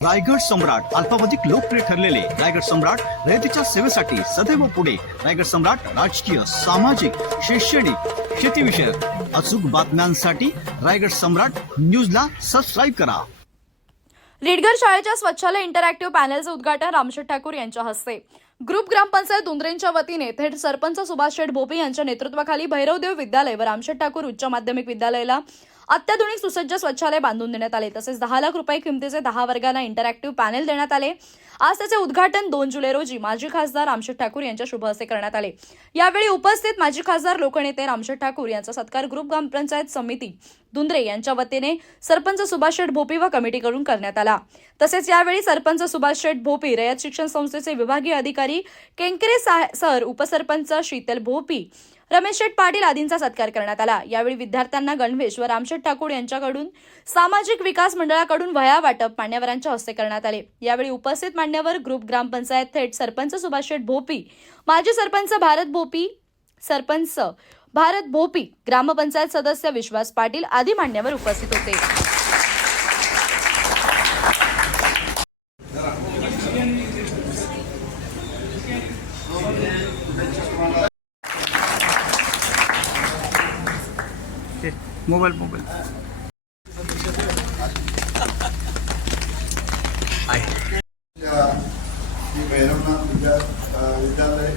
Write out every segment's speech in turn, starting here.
रायगड सम्राट अल्पावधिक लोकप्रिय ठरलेले रायगड सम्राट रयतेच्या सेवेसाठी सदैव पुढे. रायगड सम्राट राजकीय सामाजिक शैक्षणिक शेतीविषयक अचूक बातम्यांसाठी रायगड सम्राट न्यूजला सबस्क्राईब करा. लीडगर शाळेच्या स्वच्छालय इंटरॅक्टिव्ह पॅनेलचं उद्घाटन रामशेठ ठाकूर यांच्या हस्ते. ग्रुप ग्रामपंचायत दुंद्रेंच्या वतीने थेट सरपंच सुभाष शेठ भोपे यांच्या नेतृत्वाखाली भैरवदेव विद्यालय व रामशेठ ठाकूर उच्च माध्यमिक विद्यालयाला अत्याधुनिक सुसज्ज स्वच्छालय बांधून देण्यात आले. तसेच दहा लाख रुपये किमतीचे दहा वर्गांना इंटरॅक्टिव्ह पॅनेल देण्यात आले. आज त्याचे उद्घाटन दोन जुलै रोजी माजी खासदार रामशेठ ठाकूर यांच्या शुभ हस्ते करण्यात आले. यावेळी उपस्थित माजी खासदार लोकनेते रामशेठ ठाकूर यांचा सत्कार ग्रुप ग्रामपंचायत समिती दुंद्रे यांच्या वतीने सरपंच सुभाष शेठ भोपी व कमिटीकडून करण्यात आला. तसेच यावेळी सरपंच सुभाष शेठ भोपी रयत शिक्षण संस्थेचे विभागीय अधिकारी केंकरे सर उपसरपंच शीतल भोपी रमेश शेठ पाटील आदींचा सत्कार करण्यात आला. यावेळी विद्यार्थ्यांना गणवेश व रामशेठ ठाकूर यांच्याकडून सामाजिक विकास मंडळाकडून वह्या वाटप मान्यवरांच्या हस्ते करण्यात आले. यावेळी उपस्थित मान्यवर ग्रुप ग्रामपंचायत थेट सरपंच सुभाष शेठ भोपी माजी सरपंच भारत भोपी सरपंच भारत भोपी ग्रामपंचायत सदस्य विश्वास पाटील आदी मान्यवर उपस्थित होते. Mobile mobile. भैरवनाथ विद्या विद्यालय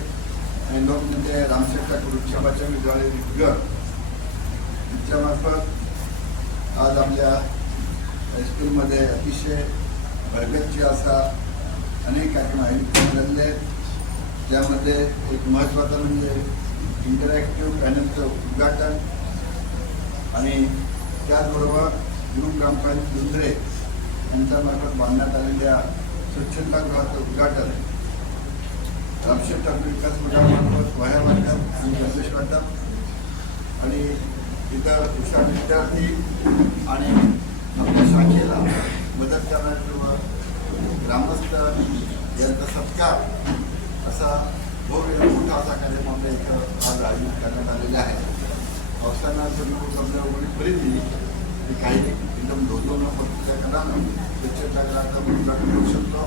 आणि लोकनेते रामशेठ माध्यमिक विद्यालय दिग्गर. यांच्यामार्फत आज आपल्या हायस्कूलमध्ये अतिशय भरगतची असा अनेक कार्यक्रम आयोजित झालेले आहेत. ज्यामध्ये एक महत्त्वाचा म्हणजे इंटरॅक्टिव्ह पॅनलचं उद्घाटन आणि त्याचबरोबर गुरु ग्रामपंचायत दुंद्रे यांच्यामार्फत बांधण्यात आलेल्या स्वच्छतागृहाचं उद्घाटन रामशेठ विकास मंडळामार्फत वह्या वाटप आणि गणेश वाटप आणि इतर हुशार विद्यार्थी आणि आपल्या शाखेला मदत करणाऱ्या ग्रामस्थ यांचा सत्कार असा भव्य मोठा असा कार्यक्रम आपल्या इथं आज आयोजित करण्यात आलेला आहे. पावसानं जर खूप समजा उघडी बरी दिली काही एकदम धोधो न पडलेल्या स्वच्छता स्वच्छतागृहाचा उद्घाटन करू शकतो.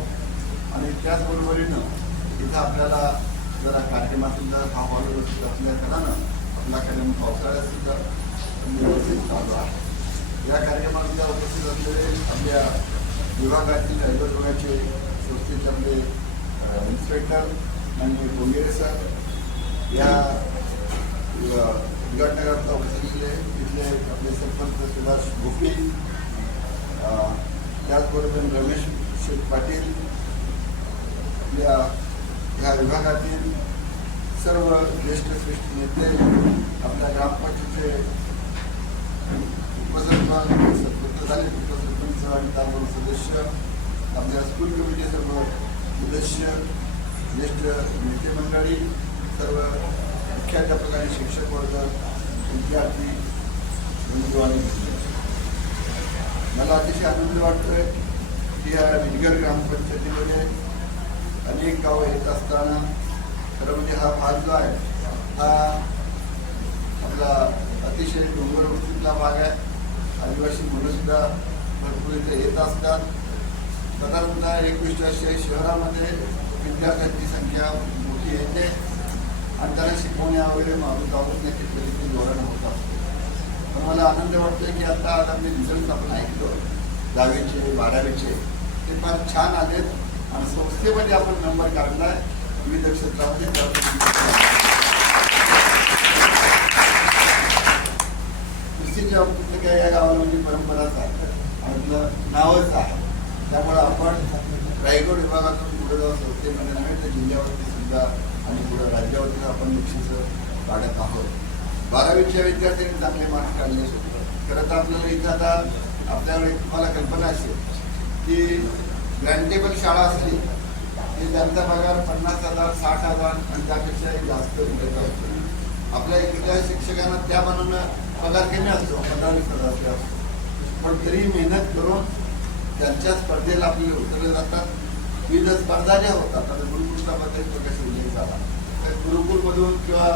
आणि त्याचबरोबरीनं इथं आपल्याला जरा कार्यक्रमातून जर हा हॉल व्यवस्थित असल्या कारणानं आपला कार्यक्रम पावसाळ्यात सुद्धा व्यवस्थित चालू आहे. या कार्यक्रमाला उपस्थित असलेले आपल्या विभागातील रायगड विभागाचे संस्थेचे आपले इन्स्पेक्टर आणि बोंगेरे सर या उद्घाटनाकरता उपस्थित तिथले आपले सरपंच सुभाष गोपी त्याचबरोबर रमेश शेठ पाटील आपल्या ह्या विभागातील सर्व ज्येष्ठ श्रेष्ठ नेते आपल्या ग्रामपंचायतीचे उपसरपंच झाले उपसरपंच आणि त्याबरोबर सदस्य आपल्या स्कूल कमिटी सर्व सदस्य ज्येष्ठ नेते मंडळी सर्व मुख्याध्यापकांनी शिक्षक वर्ग विद्यार्थी बंधू मला अतिशय आनंद वाटतोय की या विलगर ग्रामपंचायतीमध्ये अनेक गावं येत असताना खरं म्हणजे हा भाग जो आहे हा आपला अतिशय डोंगर वस्तीतला भाग आहे. आदिवासी मुलंसुद्धा भरपूर इथे येत असतात. साधारणतः एक गोष्ट अशी आहे शहरामध्ये विद्यार्थ्यांची संख्या मोठी येते आणि त्यांना शिकवण्या वगैरे मारून जाऊन पद्धती धोरण होत असते. पण मला आनंद वाटतोय की आता आता मी रिझल्ट आपण ऐकलो दहावीचे बारावीचे. ते फार छान आलेत आणि संस्थेमध्ये आपण नंबर काढला विविध क्षेत्रामध्ये कृषीच्या कुस्तीच्या बाबतीत काय या गावाला म्हणजे परंपराच आहे. आणि आपलं नावच आहे. त्यामुळे आपण रायगड विभागातून पुढे जाऊ संस्थेमध्ये नव्हे तर जिल्ह्यावरती सुद्धा आणि पुढे राज्यावरती आपण बक्षीस काढत आहोत. बारावीच्या विद्यार्थ्यांनी चांगले मार्क्स काढले खरं तर आपल्याला इथं आता आपल्याकडे तुम्हाला कल्पना असेल की ग्रँटेबल शाळा असली की त्यांचा पगार पन्नास हजार साठ हजार आणि त्यापेक्षाही जास्त मिळत असतो आपल्या इथल्या शिक्षकांना त्या मनानं पगार कमी असतो पंधरा वीस हजार असतो. पण तरी मेहनत करून त्यांच्या स्पर्धेला आपल्याला उतरले जातात. विविध स्पर्धा ज्या होतात आता गुरुकुलचा तो कशी उल्लेख झाला. तर गुरुकुलमधून किंवा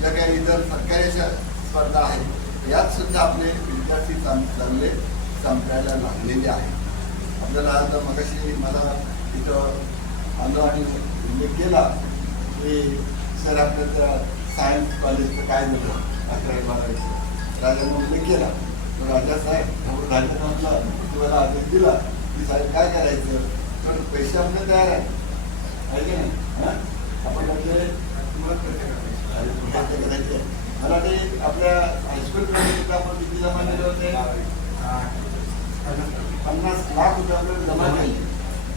ज्या काही इतर सरकारी अशा स्पर्धा आहेत यात सुद्धा आपले विद्यार्थी चांगले संपायला लागलेले आहेत. आपल्याला आता मगाशी मला इथं आलो आणि उल्लेख केला की सर आपलं त्या सायन्स कॉलेजचं काय झालं अकरावी बारावीचं. राजाने उल्लेख केला. तो राजा साहेब राजा म्हटलं तुम्हाला आदेश दिला की साहेब काय करायचं? तर पैसे आपले तयार आहे आहे की नाही? आपण म्हणजे मला ते आपल्या हायस्कूल आपण किती जमा केले होते? पन्नास लाख रुपये आपल्याला जमा केले.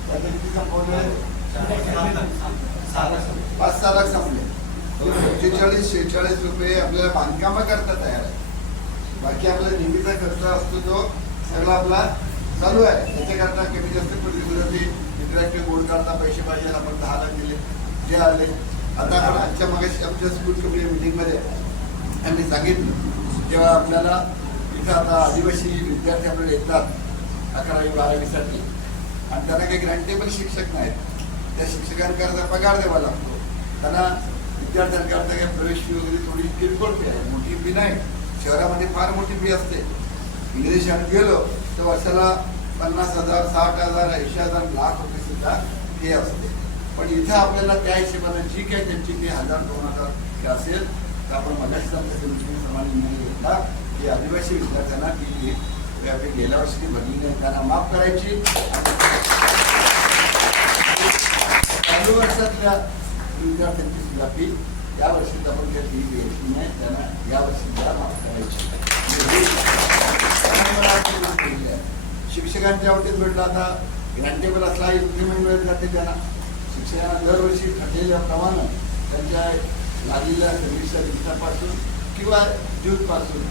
त्याचे किती संपवले? पाच सहा लाख संपले. पंचेचाळीस शेहेचाळीस रुपये आपल्याला बांधकामं करता तयार आहे. बाकी आपला नेहमीचा खर्च असतो तो सगळा आपला चालू आहे. त्याच्याकरता कमी जास्त प्रतिनिधी इंटरॅक्टिव्ह बोर्ड काढता पैसे पाहिजे आपण दहा लाख दिले जे आले. आता आपण आजच्या मागाशी आमच्या स्कूल कमिटी मिटिंगमध्ये आम्ही सांगितलं जेव्हा आपल्याला इथं आता आदिवासी विद्यार्थी आपल्याला येतात अकरावी बारावीसाठी आणि त्यांना काही ग्रँटेबल शिक्षक नाहीत. त्या शिक्षकांकरता पगार द्यावा लागतो. त्यांना विद्यार्थ्यांकरता काही प्रवेश फी वगैरे थोडी किरकोळ फी आहे. मोठी फी नाही. शहरामध्ये फार मोठी फी असते. इंग्लिश शाळेत गेलो तर वर्षाला पन्नास हजार साठ हजार ऐंशी हजार लाख रुपये सुद्धा फी असते. पण इथं आपल्याला त्या हिशोबाने जी काही त्यांची फी हजार दोन हजार फी असेल तर आपण मगाशी आमच्या निर्णय घेतला. की आदिवासी विद्यार्थ्यांना ती व्यापी गेल्या वर्षी भरली नाही त्यांना माफ करायची. चालू वर्षातल्या विद्यार्थ्यांची सुद्धा फी या वर्षी आपण त्या फी घ्यायची नाही त्यांना या वर्षी सुद्धा माफ करायची. मला आहे. शिक्षकांच्या बाबतीत म्हटलं आता ग्रँटेबल असला इन्क्रिमेंट मिळत जाते त्यांना शिक्षकांना दरवर्षी ठरलेल्याप्रमाणे त्यांच्या लागलेल्या सर्व्हिसच्या दिवसापासून किंवा जूनपासून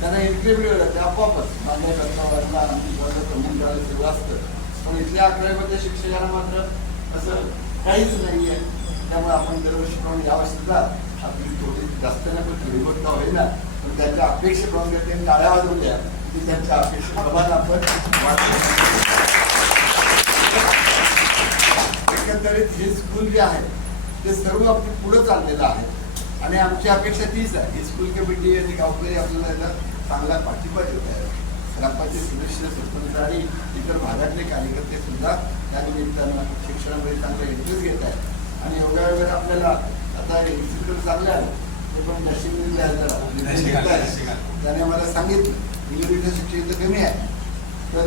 त्यांना इन्क्रिमेंट मिळत जाते. आपोआपच माझ्या करता वाटला आम्ही प्रमुख करायला सगळं असतं. पण इथल्या अकरावीमध्ये शिक्षकांना मात्र असं काहीच नाही आहे त्यामुळे आपण दरवर्षीप्रमाणे यावर्षी सुद्धा आपली थोडी जास्त नाही पण थोडी होईना. पण त्यांच्या अपेक्षेप्रमाणे त्यांनी टाळ्या वाजवल्या की त्यांच्या अपेक्षेप्रमाणे आपण. एकंदरीत हे स्कूल जे आहे ते सर्व आपली पुढं चाललेलं आहे. आणि आमची अपेक्षा तीच आहे. ही स्कूल कमिटी आणि गावकरी आपल्याला याचा चांगला पाठिंबा देत आहे ग्रामपंचायत सदस्य सरपंच आणि इतर भागातले कार्यकर्ते सुद्धा त्या निमित्तानं शिक्षणामध्ये चांगला इंटरेस्ट घेत आहेत. आणि योगा वगैरे आपल्याला आता इन्स्टिट्यूट चांगलं आहे. ते पण नशिबी त्याने मला सांगितलं. इंग्लिशचं शिक्षण कमी आहे. तर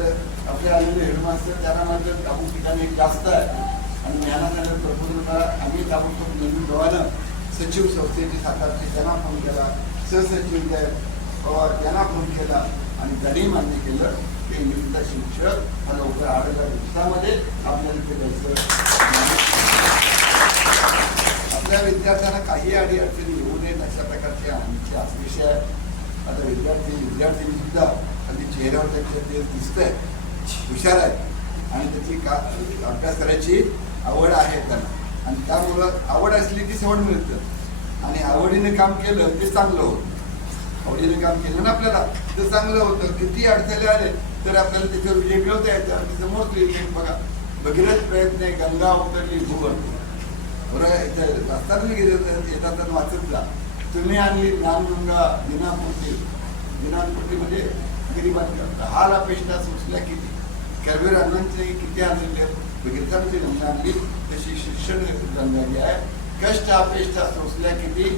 आपले आलेले हेडमास्टर त्यांना मात्र आपण ठिकाणी जास्त आहे. आणि ज्ञानानगर प्रफुल्लला आम्ही ताबडतोब नवीन गव्हानं सचिव संस्थेचे साकारचे त्यांना फोन केला. सहसचिव जे पवार त्यांना फोन केला. आणि त्यांनी मान्य केलं की इंग्रजीचा शिक्षक हा लवकर आढळल्या दिवसामध्ये आपल्याला ते द्यायचं. आपल्या विद्यार्थ्यांना काही अडी अडचणी येऊ नयेत अशा प्रकारचे आमचे विषय आहे. आता विद्यार्थी विद्यार्थी सुद्धा अगदी चेहऱ्यावर त्यांच्या ते दिसतंय. हुशार आहेत. आणि त्याची का अभ्यास करायची आवड आहे त्यांना. आणि त्यामुळं आवड असली की सवड मिळतं. आणि आवडीने काम केलं ते चांगलं होतं. आवडीने काम केलं ना आपल्याला तर चांगलं होतं. किती अडचणी आले तर आपल्याला त्याच्यावर विजय मिळवता येतं आणि समोर बघा भगीरथ प्रयत्न आहे गंगा उतरली भूगोल बरं इथे गेले तर येतात वाचतला. तुम्ही आणली ज्ञानगंगा दिनापूर्ती दिनापूर्तीमध्ये म्हणजे गरिबांच्या हाल अपेक्षा सुचल्या किती कॅरवेर अण्णांचे किती आणलेले आहेत? भगीरथांची आणली तशी शिक्षण गंगा आहे. कष्ट अपेक्षा सोसल्या किती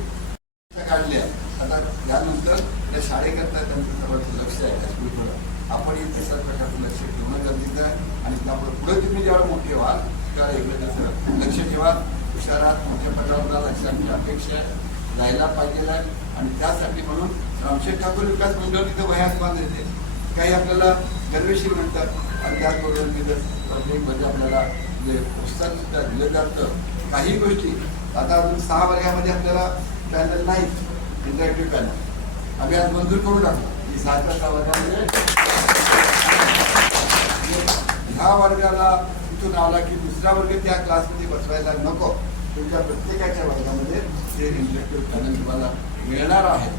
काढल्या आता यानंतर त्या शाळेकरता त्यांचं सर्वांचं लक्ष आहे हायस्कूलकडं आपण इथे सर्व प्रकारचं लक्ष ठेवणं गरजेचं आहे. आणि त्यामुळे पुढे तुम्ही जेव्हा मोठे व्हाल तेव्हा एकमेकांचं लक्ष ठेवा. हुशारात मोठ्या पदावर लक्ष आमची अपेक्षा आहे. जायला पाहिजे आहे आणि त्यासाठी म्हणून रामशेठ ठाकूर विकास मंडळ तिथं वह्यास बांधायचे काही आपल्याला गर्वेशीर म्हणतात आणि त्याचबरोबर तिथं म्हणजे आपल्याला जे प्रोत्साहन सुद्धा दिलं जातं. काही गोष्टी आता अजून सहा वर्गामध्ये आपल्याला पॅनल नाही इंटरॅक्टिव्ह पॅनल आम्ही आज मंजूर करून टाकलो की सहाच्या सहा वर्गामध्ये. ह्या वर्गाला तिथून आला की दुसरा वर्ग त्या क्लासमध्ये बसवायला नको. तुमच्या प्रत्येकाच्या वर्गामध्ये ते रिफ्लेक्टिव्ह पॅनल तुम्हाला मिळणार आहे.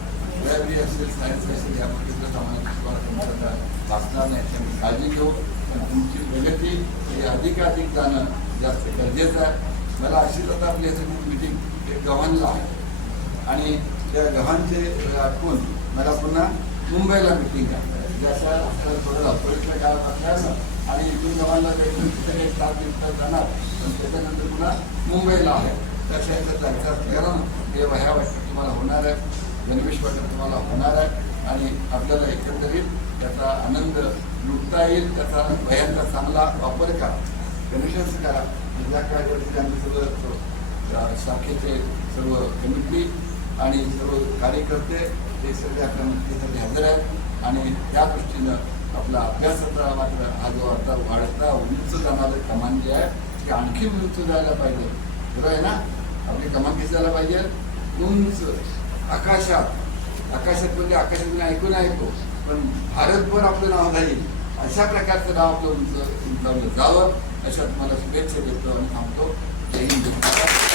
लायब्ररी असेल सायन्स असेल या आम्हाला सामान्य तुम्हाला वाचणार नाही. याची काळजी घेऊ. पण तुमची प्रगती हे अधिकाधिक जाणं जास्त गरजेचं आहे. मला अशीच आता आपली याची मिटिंग एक गव्हाणला आहे. आणि त्या गव्हाणचे आठवून मला पुन्हा मुंबईला मिटिंग आहे. म्हणजे जसं आपल्याला थोडं अपोजिटच्या काळात असल्यानं आणि इथून गावाला काही तिथे एक सात दिवसात जाणार. त्याच्यानंतर पुन्हा मुंबईला आहे. त्याच्या याच्यात जायचं असल्यानं हे ह्या वाटतं तुम्हाला होणार आहे. गणवेश वाटत तुम्हाला होणार आहे. आणि आपल्याला एकंदरीत त्याचा आनंद लुटता येईल. त्याचा वह्यांचा चांगला वापर करा. गणेशच करा. ज्या काळावरती आम्ही सगळं शाखेचे सर्व कमिटी आणि सर्व कार्यकर्ते हे सगळे आपल्या मदतीसाठी हजर आहेत. आणि त्या दृष्टीनं आपला अभ्यासाचा मात्र हा जो आता वाढता उंच जाणारं कमान जे आहे की आणखी मृत्यू जायला पाहिजे. बरोबर आहे ना? आपली कमान जायला पाहिजे? उंच आकाशात. आकाशात म्हणजे आकाशात मी ऐकून ऐकतो. पण भारतभर आपलं नाव जाईल अशा प्रकारचं नाव आपलं उंच उंचावलं जावं. अशा तुम्हाला शुभेच्छा देतो आणि थांबतो. जय हिंद.